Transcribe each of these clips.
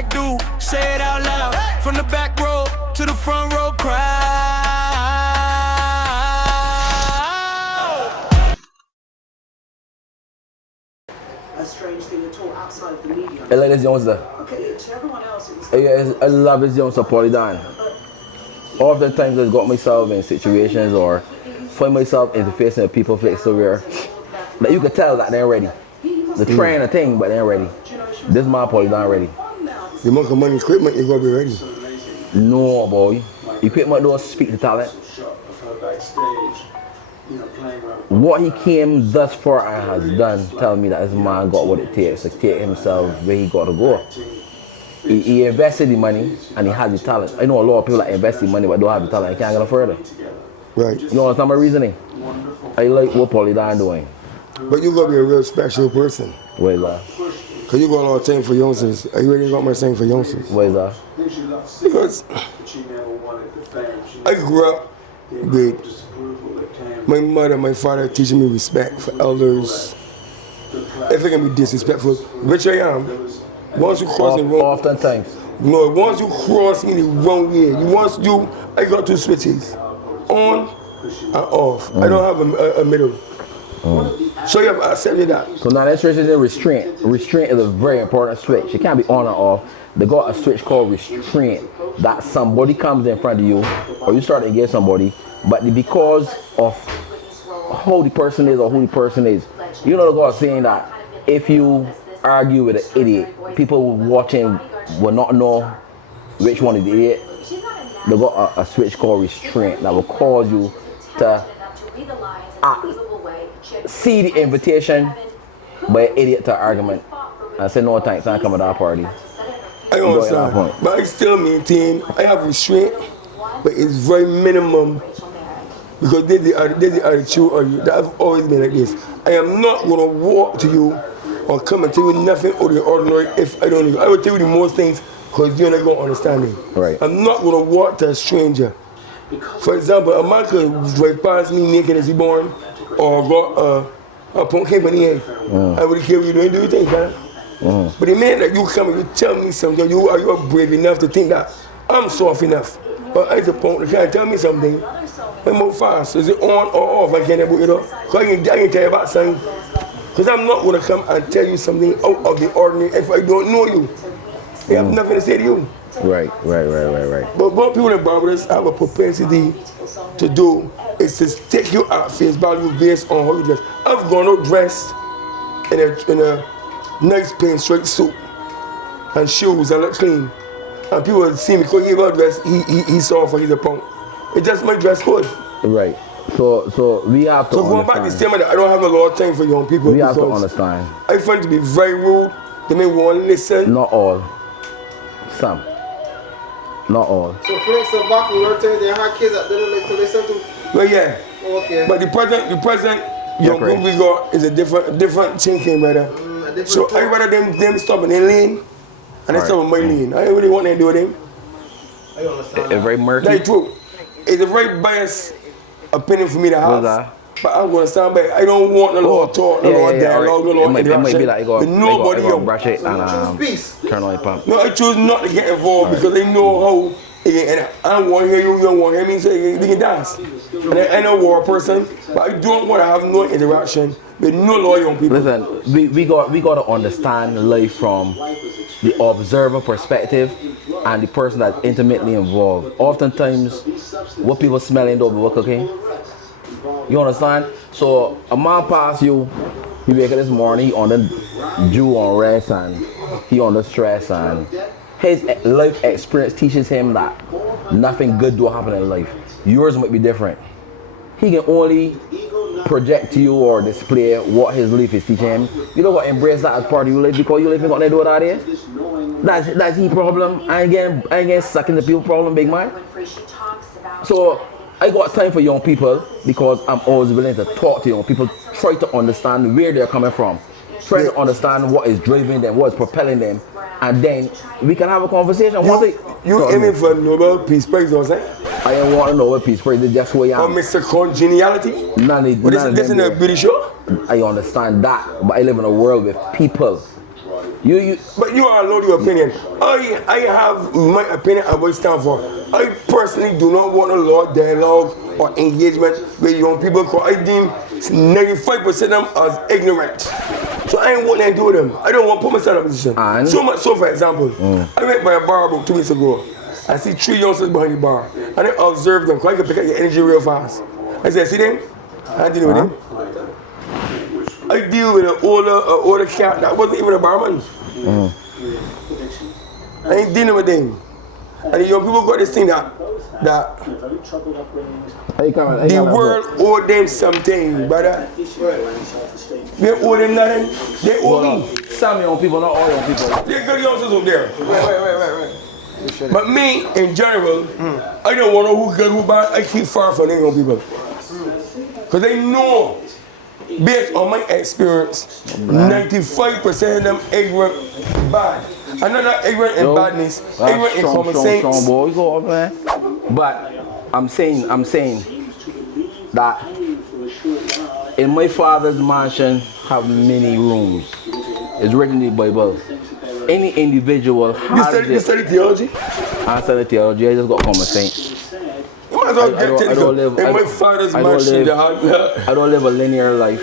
back do, say it out loud. From the back row to the front row crowd. A strange thing at all outside of the media. I like this youngster. Okay, to everyone else, it was. I love this youngster, Polydan. Oftentimes I've got myself in situations or find myself interfacing with people flex so where that you can tell that they're ready. They're trying a thing, but they're ready. This man Polydan ready. The amount of money equipment, you gotta be ready. No, boy. Equipment don't speak to talent. What he came thus far and has done tell me that this man got what it takes to take himself where he got to go. He invested the money and he has the talent. I know a lot of people that invest the money but don't have the talent and can't get no further. Right. You understand my reasoning? I like what Polydan doing. But you gotta be a real special person. What is that? Cause you got a lot of time for youngsters. Are you ready to got my time for youngsters? What is that? Because I grew up with my mother, my father teaching me respect for elders. If I can be disrespectful, which I am, once you cross the wrong, Oftentimes. no, once you cross me the wrong way, I got two switches, on and off. I don't have a middle. So you have accepted that. So now that switch is in restraint. Restraint is a very important switch. It can't be on or off. They got a switch called restraint that somebody comes in front of you or you start to engage somebody, but because of how the person is or who the person is. You know the God saying that if you argue with an idiot, people watching will not know which one is the idiot. They got a switch called restraint that will cause you to see the invitation by an idiot to an argument and say no thanks, I come to that party. I understand, but I still maintain I have restraint, but it's very minimum because there's the attitude of you that I've always been like this. I am not gonna walk to you or come and tell you nothing out of the ordinary if I don't know you. I will tell you the most things because you're not gonna understand me. Right. I'm not gonna walk to a stranger. For example, a man could drive past me naked as he born or got a pumpkin in the head. I would care what you're doing, do you think, man? But the minute that you come and you tell me something, you are brave enough to think that I'm soft enough. But as a punk, you can't tell me something. I'm more fast. Is it on or off? I can't put it up. Because I can tell you about something. Because I'm not going to come and tell you something out of the ordinary if I don't know you. I have nothing to say to you. Right. But what people in Barbados have a propensity to do is to take you at face value based on how you dress. I've gone out dressed in a nice plain straight suit and shoes that look clean. And people will see me because he got dressed, he's soft or he's a punk. It's just my dress code. Right. So we have to understand. So going back to the statement that I don't have a lot of time for young people. We have to understand. I find it to be very rude. They may want to listen. Not all. Some. Not all. So Flex and Back will tell they have kids that they don't like to listen to? Well, yeah. Okay. But the present young group we got is a different thinking, brother. So I rather them stop in their lane and they stop in my lane. I don't really want them to do them. I understand. It's very murky. That's true. It's a very biased opinion for me to have. But I'm going to stand by. I don't want no lot of talk, no lot of dialogue, no lot of interaction. It might be like nobody else. Brush it and turn on the pump. No, I choose not to get involved because I know how. And I don't want to hear you don't want to hear me, so they can dance. And I'm a war person, but I don't want to have no interaction with no loyal people. Listen, we got to understand life from the observer perspective and the person that's intimately involved. Oftentimes, what people smelling don't be what cooking. You understand? So a man pass you, he wake up this morning, he on the dew on rest and he on the stress and his life experience teaches him that nothing good will happen in life. Yours might be different. He can only project to you or display what his life is teaching him. You don't got to embrace that as part of your life because your life ain't got nothing to do with that is. That's his problem. I ain't getting sucked into people's problem, big man. So I got time for young people because I'm always willing to talk to young people, try to understand where they're coming from, try to understand what is driving them, what is propelling them, and then we can have a conversation. You aiming for Nobel Peace Prize or something? I don't want to know what Peace Prize is, just who I am. Or Mr. Congeniality? This is a beauty show? I understand that, but I live in a world with people But you are allowed your opinion. I have my opinion and what I stand for. I personally do not want a lot of dialogue or engagement with young people because I deem 95% of them as ignorant. So I ain't want to do them. I don't want to put myself in a position. So much so, for example, I went by a bar about 2 weeks ago. I see 3 youngsters behind the bar. And I observed them because I can pick up your energy real fast. I said, see them? I deal with them. I deal with an older cat that wasn't even a barman. I ain't dealing with them. And the young people got this thing that the world owe them something, brother. They owe them nothing. They owe me. Some young people, not all young people. They're good youngsters up there. Right. But me, in general, I don't want to know who good, who bad. I keep far from them young people. Because they know, based on my experience, 95% of them ignorant bad. I'm not ignorant in badness, ignorant in common sense. Boy, go up, man. But I'm saying that in my father's mansion have many rooms. It's written in the Bible. Any individual has You study theology? I study theology, I just got common sense. You might as well get technical. In my father's mansion, I don't live a linear life.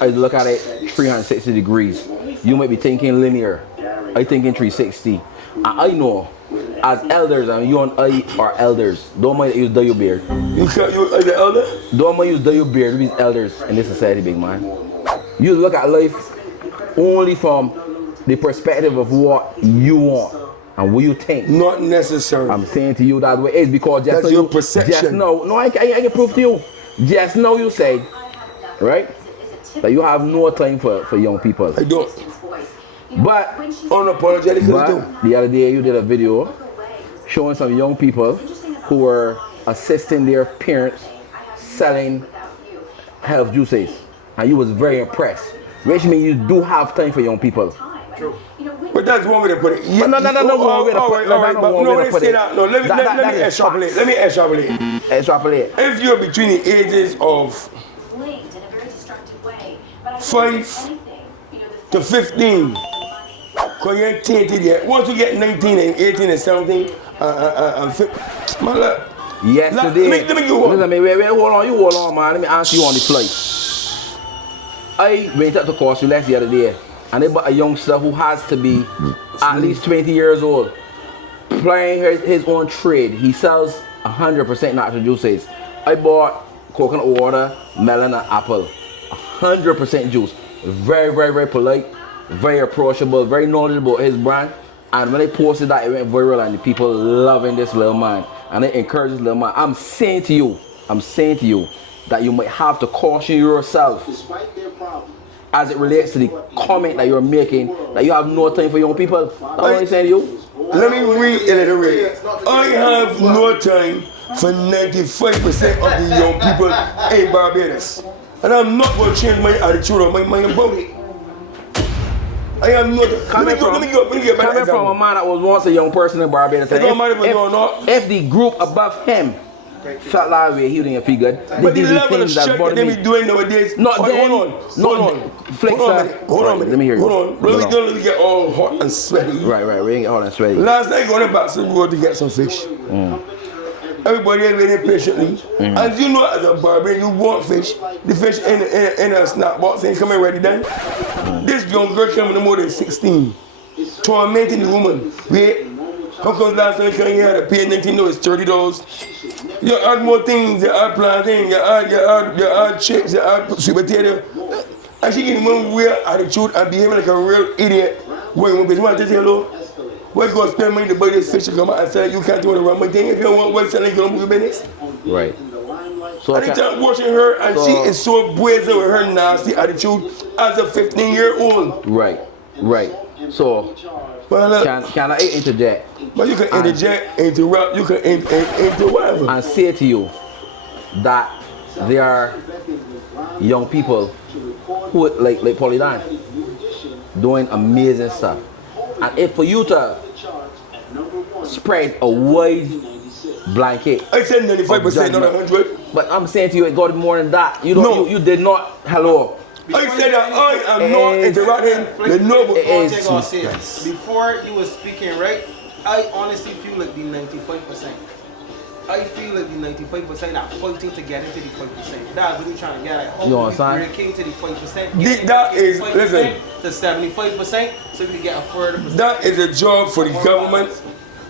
I look at it 360 degrees. You might be thinking linear. I thinking 360. And I know, as elders, and you and I are elders. Don't mind use dye your beard. You are the elder? Don't mind use dye your beard. We're elders in this society, big man. You look at life only from the perspective of what you want and what you think. Not necessary. I'm saying to you that way is because just that's so your perception. I can prove to you. Just now you said, right, that you have no time for young people. I don't. But unapologetically, the other day you did a video showing some young people who were assisting their parents selling health juices, and you was very impressed. Which means you do have time for young people. True. But that's one way to put it. No, one way to put it. Let me extrapolate. Let me extrapolate. Extrapolate. If you're between the ages of 5 to 15, because you ain't tainted yet. Once you get 19 and 18 and 17, and 15, man, look. Yesterday. Let me go on. Listen, wait, hold on, man. Let me answer you on the flight. I went up to Costulex the other day, and they bought a youngster who has to be at least 20 years old, playing his own trade. He sells 100% natural juices. I bought coconut water, melon, and apple. 100% juice. Very, very, very polite, very approachable, very knowledgeable about his brand. And when they posted that, it went viral, and the people loving this little man. And they encourage this little man. I'm saying to you that you might have to caution yourself as it relates to the comment that you're making, that you have no time for young people. That's what I'm saying to you. Let me reiterate. I have no time for 95% of the young people in Barbados. And I'm not going to change my attitude or my mind about it. I am not. Let me get back coming from a man that was once a young person in Barbados. It don't matter if you're not. If the group above him felt that way, he wouldn't feel good. But the level of shit that they be doing nowadays. Not them. Hold on. Hold on. Let me hear you. Hold on. Let me get all hot and sweaty. Right. We ain't get hot and sweaty. Last night, going back to the road to get some fish. Everybody is waiting patiently. As you know, as a Barbarian, you want fish. The fish in a snack box ain't coming ready then. This young girl came in more than 16, tormenting the woman. Wait, how come last time you had to pay $19, $30? You add more things, you add plantain, you add chips, you add sweet potato. And she getting one real attitude and behaving like a real idiot. Wait, you want to tell you, where's going to spend money to buy this fish to come out and say you can't do the run my thing? If you don't want what's selling, you don't move your business. Right. So I start watching her and she is so brazen with her nasty attitude as a 15-year-old. Right. So, can I interject? But you can interject, interrupt, you can into whatever. And say to you that there are young people who, like Paulie Dan, doing amazing stuff. And if for you to spread a wide blanket, I said 95%, not 100. But I'm saying to you, it got more than that. You did not. Hello. I said that I am not interacting with nobody. It is Thing I'll say, Jesus. before you were speaking, right? I honestly feel like the 95%. I feel like the 95% are fighting to get into the 5%. That's what we're trying to get at. How You do know we what I'm break into the 5%? That is, 5% listen. to 75%, so we can get a further percent. That is a job for the government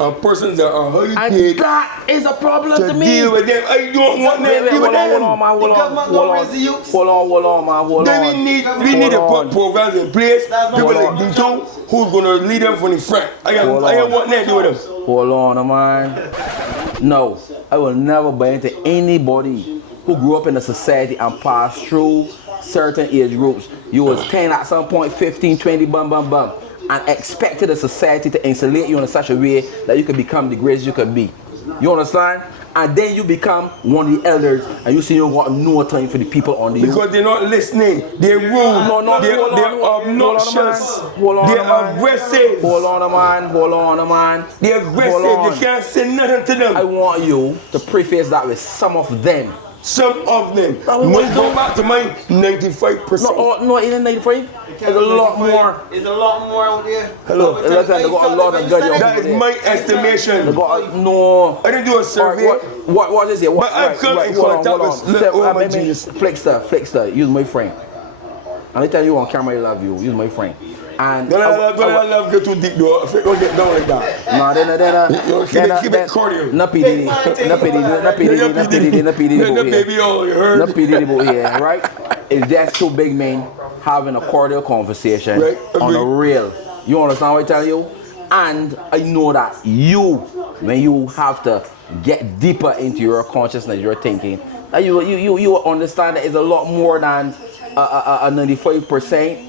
and persons that are highly And paid that is a problem to to me. deal with them. I don't want them to deal with hold on, them. man, hold The on, government hold don't on, raise the youths. hold on, man, hold Then on. we need to Hold put on. programs in place. That's People not like Dito who's gonna lead them from the front. I Hold ain't on. want nothing to do with them. Hold on, man. No, I will never buy into anybody who grew up in a society and passed through certain age groups. You was 10 at some point, 15, 20, bum, and expected a society to insulate you in such a way that you could become the greatest you could be. You understand? And then you become one of the elders and you see you got no time for the people under you. Because they're not listening. They're rude. No, they're hold on, obnoxious. hold on, They're man. aggressive. Hold on, man. They're aggressive. Hold on. You can't say nothing to them. I want you to preface that with some of them. Some of them. No, No, we go don't. back to my 95%. No, it ain't 95. There's a lot more. There's a lot more out there. Hello. But Listen, they got a lot of good young That is my They estimation. got no. I didn't do a survey. What is it? What, But I've come in contact with Step, all my maybe genius. Flickster, use my friend. And I tell you on camera, I love you. Use my friend. And Don't let love get too deep though. Don't get down like that. no, Keep it cordial. No PDD, no The baby all you heard. No PDD here, right? It's just two big men having a cordial conversation Right, on a agreed. real. You understand what I tell you? And I know that you, when you have to get deeper into your consciousness, your thinking, that you will understand that it's a lot more than a 95%.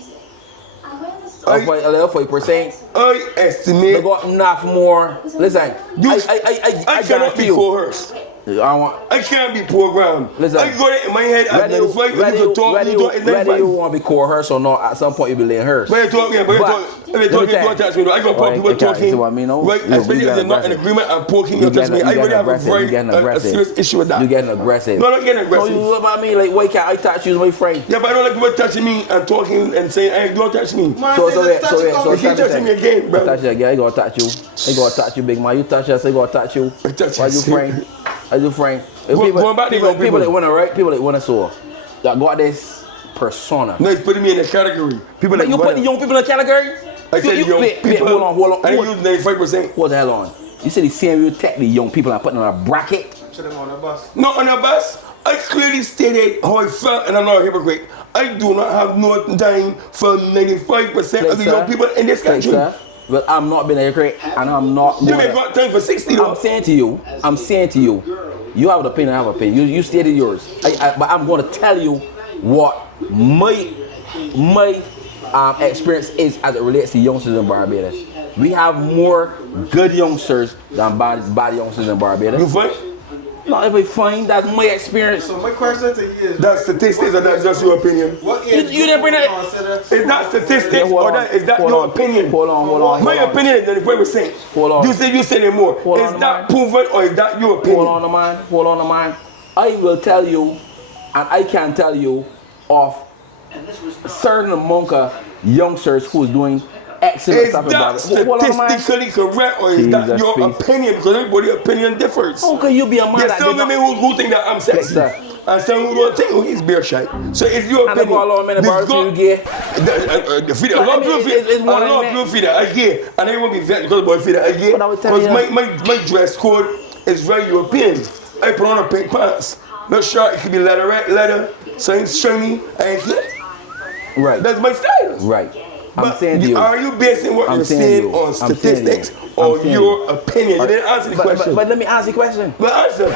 A 5%. I They estimate got enough more. Listen, I cannot be coerced. I can't be programmed. Listen, I got it in my head at whether you 95, you can talk, whether you talk at whether you 95. want to be coerced or not, at some point you be laying hers. But you talk, yeah, but you But, talk, if you let talk, me you tell don't touch me. I got Right, people okay, talking, see what I mean, no? right, You especially if they're not in aggressive. agreement and poking you, touch me. I really have a very serious issue with that. You getting aggressive. No, I'm not getting aggressive. No, you, I mean, like, why can't I touch you, my friend? Yeah, but I don't like people touching me and talking and saying, hey, don't touch me. So You keep touching me again, bro. Touch you again, I gotta touch you. I gotta touch you, big man. You touch us, I gotta touch you. I touch Why you. you friend? I do friend. If Going back to young people people. that wanna, right? People that wanna so that got this persona. No, it's putting me in a category. People But like you put the young people in a category? I said young people. Hold on. I didn't use 95%. Hold the hell on. You said the same you take the young people and put them in a bracket? Should have on the bus. Not on the bus. I clearly stated how I felt, and I'm not a hypocrite. I do not have no time for 95% of the young people in this country. Sir, well, I'm not being a hypocrite, and I'm not. You may got time for 60 though. I'm saying to you, you have an opinion, I have an opinion. You stated yours. But I'm going to tell you what my experience is as it relates to youngsters in Barbados. We have more good youngsters than bad youngsters in Barbados. You find? Not if I find that's my experience. So my question to you is, That's statistics or that's just your opinion? what age You didn't bring do it. consider? Is that statistics Hold or on, that, is that hold your on, opinion? Hold on. My opinion is 95%. Hold on. You said it more. Hold Is on, that man. proven or is that your opinion? Hold on, man. I will tell you, and I can tell you of a certain amount of youngsters who's doing excellent Is stuff in that Barbados. Hold on, man. statistically correct or is that Jesus, your please. opinion? Because everybody's opinion differs. How can you be a man There's that some did women not... who think that I'm sexy. Yes, sir. And some who don't think he's beer shy. So it's your And I opinion. go a lot of men in Barbados, you gay. A lot of people feel that I gay. And I won't be vexed because boy feel that I gay. But I will tell Because you- my dress code is very European. I put on a pink pants. Not sure it could be leather, something shiny, and Right. that's my style. Right. I'm But saying to you. are you basing what I'm you're saying to saying you. on I'm saying to you. statistics I'm or saying your you. opinion? You didn't answer the question. But let me ask you a question. But answer.